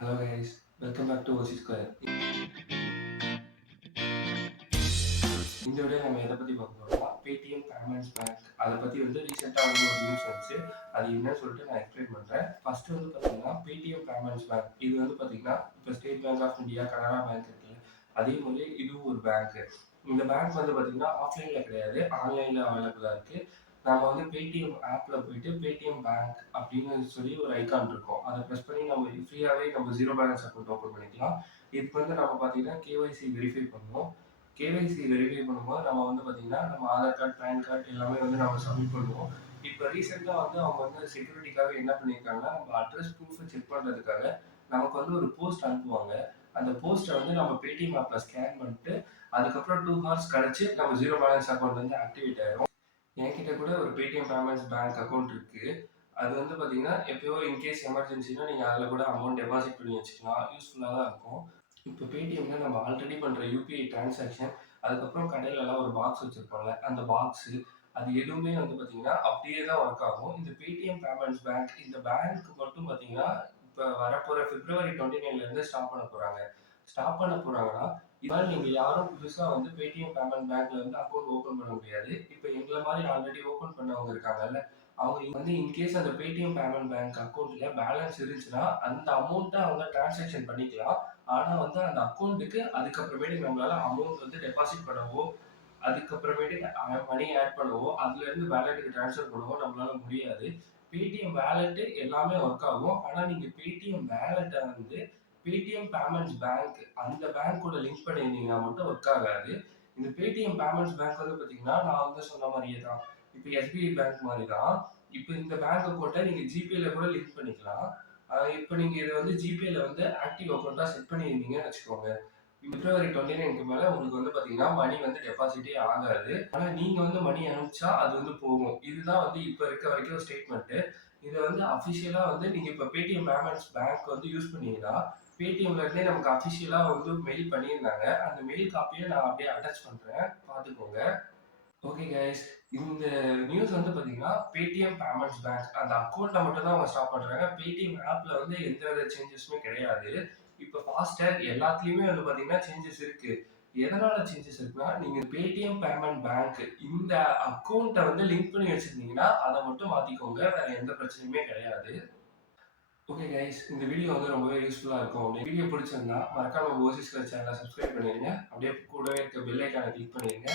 Hello guys, welcome back to OC square. இந்த video நம்ம எதை பற்றி பார்க்க போகிறோம்னா பேடிஎம் பேமெண்ட்ஸ் பேங்க். அதை பற்றி ரீசெண்டாக ஒரு நியூஸ் வந்துச்சு. அது என்னன்னு சொல்லிட்டு நான் எக்ஸ்பிளைன் பண்ணுறேன். ஃபர்ஸ்ட் பார்த்தீங்கன்னா பேடிஎம் பேமெண்ட்ஸ் பேங்க் இது பார்த்தீங்கன்னா இப்போ State Bank of India, Canara bank இருக்குல்ல, அதே மாதிரி இதுவும் ஒரு பேங்க். இந்த பேங்க் பார்த்தீங்கன்னா ஆஃப்லைனில் கிடையாது, ஆன்லைனில் அவைலபிளாக இருக்குது. நம்ம பேடிஎம் ஆப்பில் போயிட்டு பேடிஎம் பேங்க் அப்படின்னு சொல்லி ஒரு ஐக்கான் இருக்கும். அதை ப்ரெஸ் பண்ணி நம்ம ஃப்ரீயாகவே நம்ம ஜீரோ பேலன்ஸ் அக்கௌண்ட் ஓப்பன் பண்ணிக்கலாம். இதுக்கு நம்ம பார்த்தீங்கன்னா கேஒய்சி வெரிஃபை பண்ணுவோம். கேஒய்சி வெரிஃபை பண்ணும்போது நம்ம பார்த்தீங்கன்னா நம்ம ஆதார் கார்டு, பேன் கார்டு எல்லாமே நம்ம சப்மிட் பண்ணுவோம். இப்போ ரீசெண்டாக அவங்க செக்யூரிட்டிக்காக என்ன பண்ணியிருக்காங்கன்னா, நம்ம அட்ரஸ் ப்ரூஃபை செக் பண்ணுறதுக்காக நமக்கு ஒரு போஸ்ட் அனுப்புவாங்க. அந்த போஸ்ட்டை நம்ம பேடிஎம் ஆப்பில் ஸ்கேன் பண்ணிட்டு அதுக்கப்புறம் 2 ஹவர்ஸ் கழிச்சு நம்ம ஜீரோ பேலன்ஸ் அக்கௌண்ட் ஆக்டிவேட் ஆயிரும். என்கிட்ட கூட ஒரு பேடிஎம் பேமெண்ட்ஸ் பேங்க் அக்கௌண்ட் இருக்கு. அது பார்த்தீங்கன்னா எப்பயோ இன்கேஸ் எமர்ஜென்சினா நீங்கள் அதில் கூட அமௌண்ட் டெபாசிட் பண்ணி வச்சுக்கலாம். யூஸ்ஃபுல்லாக தான் இருக்கும். இப்போ பேடிஎம்ல நம்ம ஆல்ரெடி பண்ணுற யூபிஐ டிரான்சாக்ஷன், அதுக்கப்புறம் கடையிலலாம் ஒரு பாக்ஸ் வச்சுருப்பாங்க, அந்த பாக்ஸு அது எதுவுமே பார்த்தீங்கன்னா அப்படியே தான் ஒர்க் ஆகும். இந்த பேடிஎம் பேமெண்ட்ஸ் பேங்க் இந்த பேங்க் மட்டும் பார்த்தீங்கன்னா இப்போ வரப்போகிற February 29 ஸ்டாப் பண்ண போகிறாங்க. ஸ்டாப் பண்ண போகிறாங்கன்னா இதனால் நீங்கள் யாரும் புதுசாக பேடிஎம் பேமெண்ட் பேங்க்ல அக்கௌண்ட் ஓப்பன் பண்ண முடியாது. இப்போ எங்களை மாதிரி ஆல்ரெடி ஓப்பன் பண்ணவங்க இருக்காங்கல்ல, அவங்க இன்கேஸ் அந்த பேடிஎம் பேமெண்ட் பேங்க் அக்கௌண்ட்ல பேலன்ஸ் இருந்துச்சுன்னா அந்த அமௌண்ட்டை அவங்க டிரான்சாக்ஷன் பண்ணிக்கலாம். ஆனால் அந்த அக்கௌண்ட்டுக்கு அதுக்கப்புறமேட்டு நம்மளால அமௌண்ட் டெபாசிட் பண்ணவோ, அதுக்கப்புறமேட்டு மணி ஆட் பண்ணவோ, அதுலேருந்து வேலெட்டுக்கு ட்ரான்ஸ்ஃபர் பண்ணவோ நம்மளால முடியாது. பேடிஎம் வேலெட்டு எல்லாமே ஒர்க் ஆகும். ஆனால் நீங்கள் பேடிஎம் வேலெட்டை பேடிஎம் பேமெண்ட்ஸ் பேங்க் அந்த பேங்க்கோட லிங்க் பண்ணியிருந்தீங்கன்னா மட்டும் ஒர்க் ஆகாது. இந்த பேடிஎம் பேமெண்ட்ஸ் பேங்க் பார்த்தீங்கன்னா நான் சொன்ன மாதிரியே தான். இப்போ எஸ்பிஐ பேங்க் மாதிரி தான். இப்போ இந்த பேங்க் அக்கௌண்ட்டை நீங்கள் ஜிபேல கூட லிங்க் பண்ணிக்கலாம். இப்போ நீங்கள் இதை ஜிபேல ஆக்டிவ் அக்கௌண்ட்டாக செட் பண்ணியிருந்தீங்கன்னு வச்சுக்கோங்க. February 29க்கு மேலே உங்களுக்கு பார்த்தீங்கன்னா மணி டெபாசிட்டே ஆகாது. ஆனால் நீங்கள் மணி அனுப்பிச்சா அது போகும். இதுதான் இப்போ இருக்க வரைக்கும் ஸ்டேட்மெண்ட்டு. இதை அஃபிஷியலாக நீங்கள் இப்போ பேடிஎம் பேமெண்ட்ஸ் பேங்க் யூஸ் பண்ணீங்கன்னா பேடிஎம்ல இருந்தே நமக்கு அஃபிஷியலாக மெயில் பண்ணியிருந்தாங்க. அந்த மெயில் காப்பியை நான் அப்படியே அட்டாச் பண்ணுறேன், பார்த்துக்கோங்க. ஓகே கைஸ், இந்த நியூஸ் பார்த்தீங்கன்னா பேடிஎம் பேமெண்ட்ஸ் பேங்க் அந்த அக்கௌண்ட்டை மட்டும் தான் அவங்க ஸ்டாப் பண்ணுறாங்க. பேடிஎம் ஆப்பில் எந்த வித சேஞ்சஸுமே கிடையாது. இப்போ ஃபாஸ்டேக் எல்லாத்துலேயுமே பார்த்தீங்கன்னா சேஞ்சஸ் இருக்கு. எதனால சேஞ்சஸ் இருக்குன்னா, நீங்கள் பேடிஎம் பேமெண்ட் பேங்க் இந்த அக்கௌண்ட்டை லிங்க் பண்ணி வச்சிருந்தீங்கன்னா அதை மட்டும் மாற்றிக்கோங்க, வேற எந்த பிரச்சனையுமே கிடையாது. ஓகே கைஸ், இந்த வீடியோ ரொம்பவே யூஸ்ஃபுல்லாக இருக்கும். வீடியோ பிடிச்சிருந்தா மறக்காம ஓசி ஸ்கொயர் சேனலை சப்ஸ்கிரைப் பண்ணிடுங்க. அப்படியே கூடவே இருக்க பெல் ஐக்கானை கிளிக் பண்ணிடுங்க.